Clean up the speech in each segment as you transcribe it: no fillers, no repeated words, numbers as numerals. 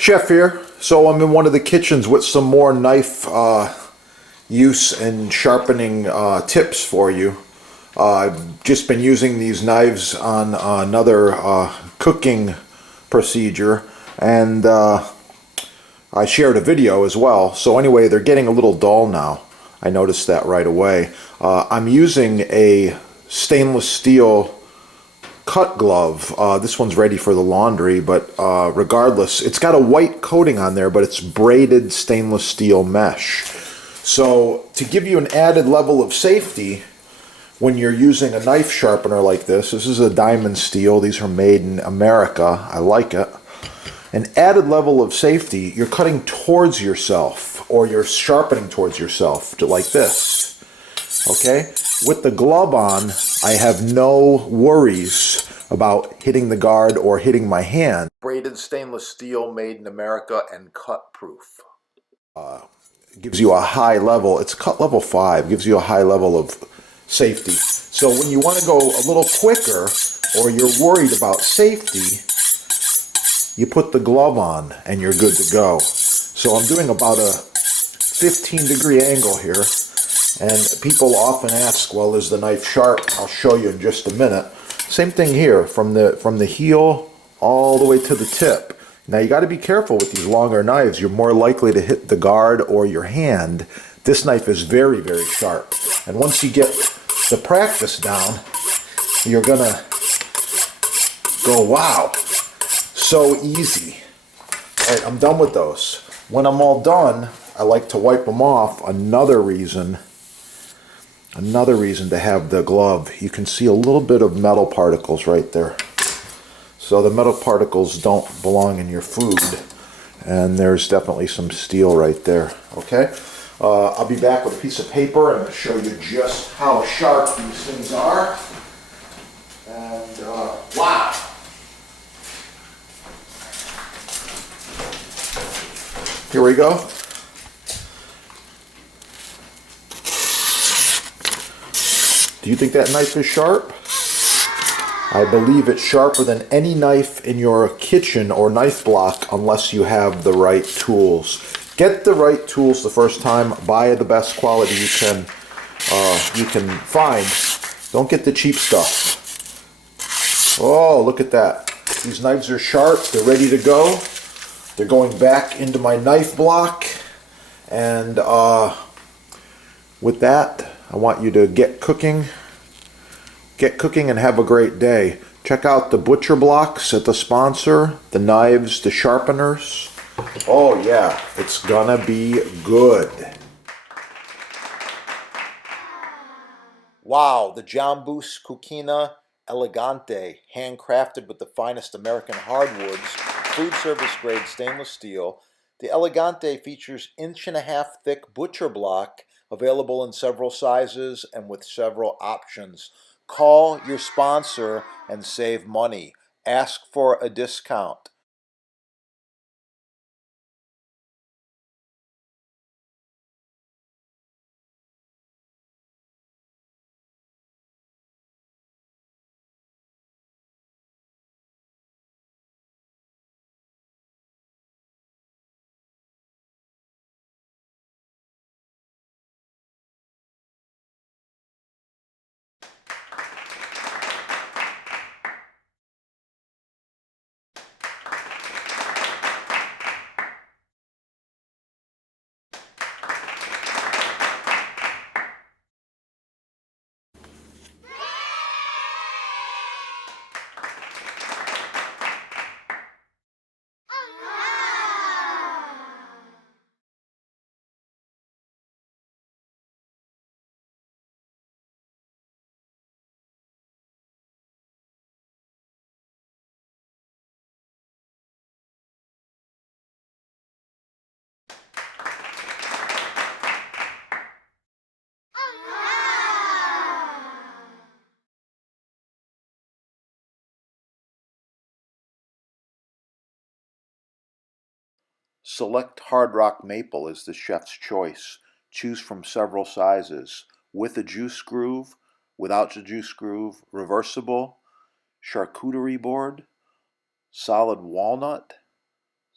Chef here. So I'm in one of the kitchens with some more knife use and sharpening tips for you. I've just been using these knives on another cooking procedure, and I shared a video as well. So anyway, they're getting a little dull now. I noticed that right away. I'm using a stainless steel cut glove. This one's ready for the laundry, but regardless, it's got a white coating on there, but it's braided stainless steel mesh. So to give you an added level of safety when you're using a knife sharpener like this is a diamond steel. These are made in America. I like it. An added level of safety, you're cutting towards yourself or you're sharpening towards yourself like this. Okay? With the glove on, I have no worries about hitting the guard or hitting my hand. Braided stainless steel, made in America and cut proof. Gives you a high level, it's cut level 5, gives you a high level of safety. So when you want to go a little quicker or you're worried about safety, you put the glove on and you're good to go. So I'm doing about a 15-degree angle here. And people often ask, well, is the knife sharp? I'll show you in just a minute. Same thing here, from the heel all the way to the tip. Now you got to be careful with these longer knives. You're more likely to hit the guard or your hand. This knife is very, very sharp. And once you get the practice down, you're gonna go, wow, so easy. All right, I'm done with those. When I'm all done, I like to wipe them off. Another reason to have the glove. You can see a little bit of metal particles right there. So the metal particles don't belong in your food, and there's definitely some steel right there. Okay, I'll be back with a piece of paper and I'll show you just how sharp these things are. And wow! Here we go. Do you think that knife is sharp? I believe it's sharper than any knife in your kitchen or knife block unless you have the right tools. Get the right tools the first time. Buy the best quality you can find. Don't get the cheap stuff. Oh, look at that. These knives are sharp. They're ready to go. They're going back into my knife block. And with that, I want you to get cooking and have a great day. Check out the butcher blocks at the sponsor, the knives, the sharpeners. Oh yeah, it's gonna be good. Wow, the Jambus Cucina Elegante, handcrafted with the finest American hardwoods, food service grade stainless steel. The Elegante features 1.5-inch thick butcher block, available in several sizes and with several options. Call your sponsor and save money. Ask for a discount. Select Hard Rock Maple is the chef's choice. Choose from several sizes. With a juice groove, without the juice groove, reversible, charcuterie board, solid walnut,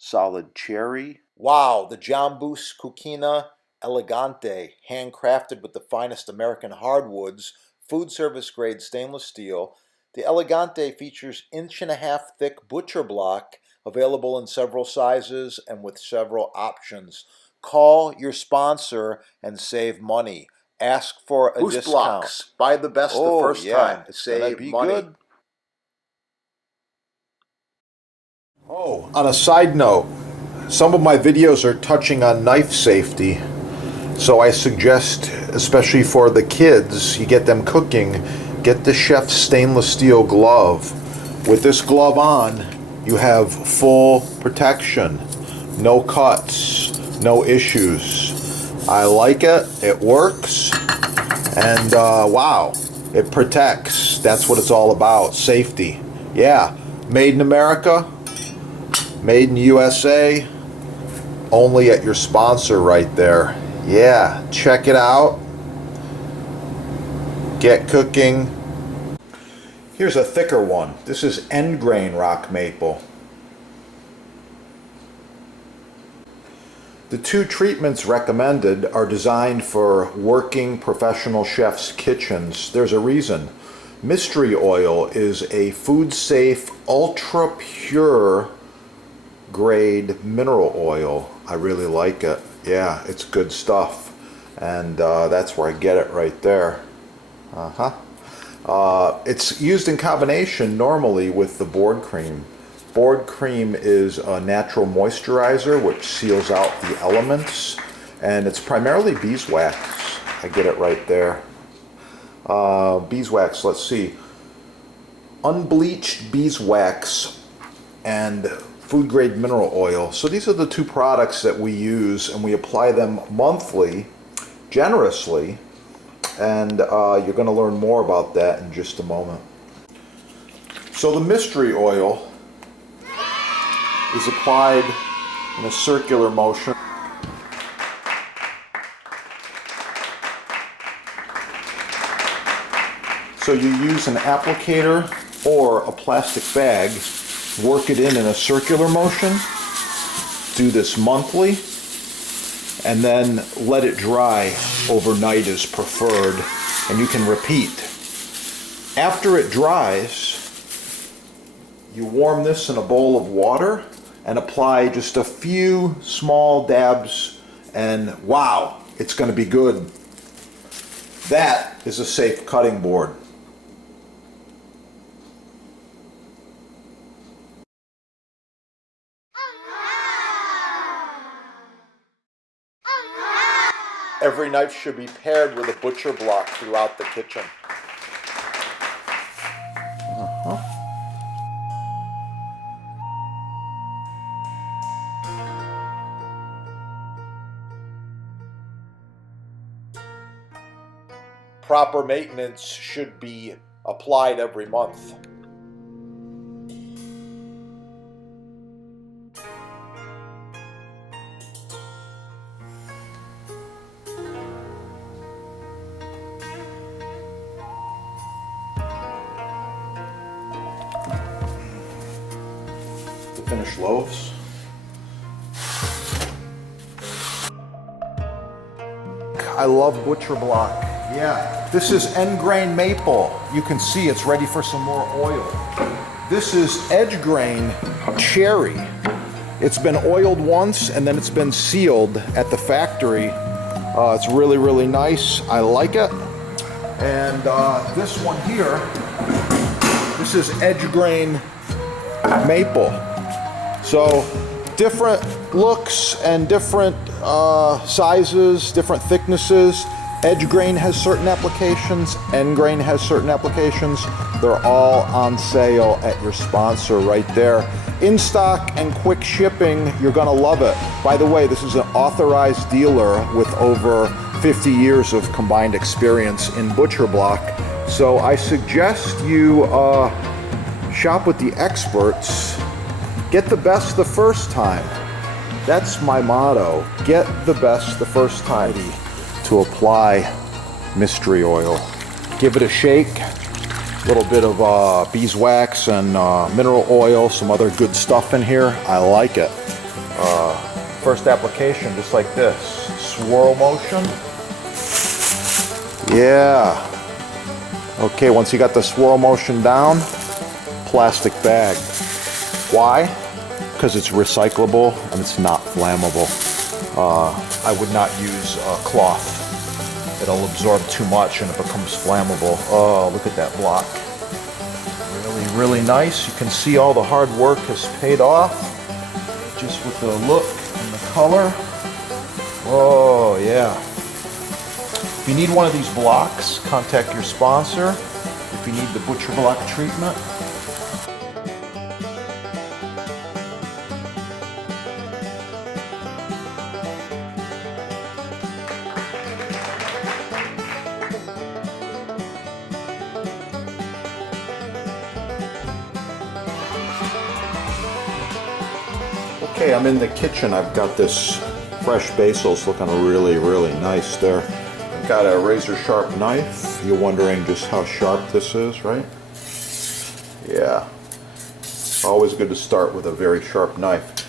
solid cherry. Wow, the Jambus Cucina Elegante, handcrafted with the finest American hardwoods, food service grade stainless steel. The Elegante features 1.5-inch thick butcher block, available in several sizes and with several options. Call your sponsor and save money. Ask for a Boost discount. blocks. Buy the best the first time. It's Save be money. good. Oh, on a side note, some of my videos are touching on knife safety, so I suggest, especially for the kids, you get them cooking, get the chef's stainless steel glove. With this glove on, you have full protection, no cuts, no issues. I like it, it works, and wow, it protects. That's what it's all about, safety. Yeah, made in America, made in USA, only at your sponsor right there. Yeah, check it out. Get cooking. Here's a thicker one. This is end grain rock maple. The two treatments recommended are designed for working professional chefs' kitchens. There's a reason. Mystery oil is a food-safe, ultra-pure grade mineral oil. I really like it. Yeah, it's good stuff. And that's where I get it right there. It's used in combination normally with the board cream. Board cream is a natural moisturizer which seals out the elements, and it's primarily beeswax. I get it right there. Beeswax, let's see. Unbleached beeswax and food grade mineral oil. So these are the two products that we use, and we apply them monthly, generously, and you're going to learn more about that in just a moment. So the mystery oil is applied in a circular motion. So you use an applicator or a plastic bag, work it in a circular motion, do this monthly, and then let it dry overnight is preferred, and you can repeat. After it dries, you warm this in a bowl of water and apply just a few small dabs, and wow, it's going to be good. That is a safe cutting board. Every knife should be paired with a butcher block throughout the kitchen. Proper maintenance should be applied every month. The finished loaves. I love butcher block. Yeah, this is end grain maple. You can see it's ready for some more oil. This is edge grain cherry. It's been oiled once and then it's been sealed at the factory. It's really, really nice. I like it. And this one here, this is edge grain maple. So different looks and different sizes, different thicknesses. Edge grain has certain applications, end grain has certain applications. They're all on sale at your sponsor right there. In stock and quick shipping, you're gonna love it. By the way, this is an authorized dealer with over 50 years of combined experience in butcher block. So I suggest you shop with the experts. Get the best the first time. That's my motto. Get the best the first time. To apply mystery oil. Give it a shake. A little bit of beeswax and mineral oil, some other good stuff in here. I like it. First application, just like this. Swirl motion. Yeah. Okay, once you got the swirl motion down, plastic bag. Why? Because it's recyclable and it's not flammable. I would not use cloth. It'll absorb too much and it becomes flammable. Oh, look at that block. Really, really nice. You can see all the hard work has paid off just with the look and the color. Oh, yeah. If you need one of these blocks, contact your sponsor. If you need the butcher block treatment. Okay, I'm in the kitchen. I've got this fresh basil's looking really, really nice there. I've got a razor sharp knife. You're wondering just how sharp this is, right? Yeah. Always good to start with a very sharp knife.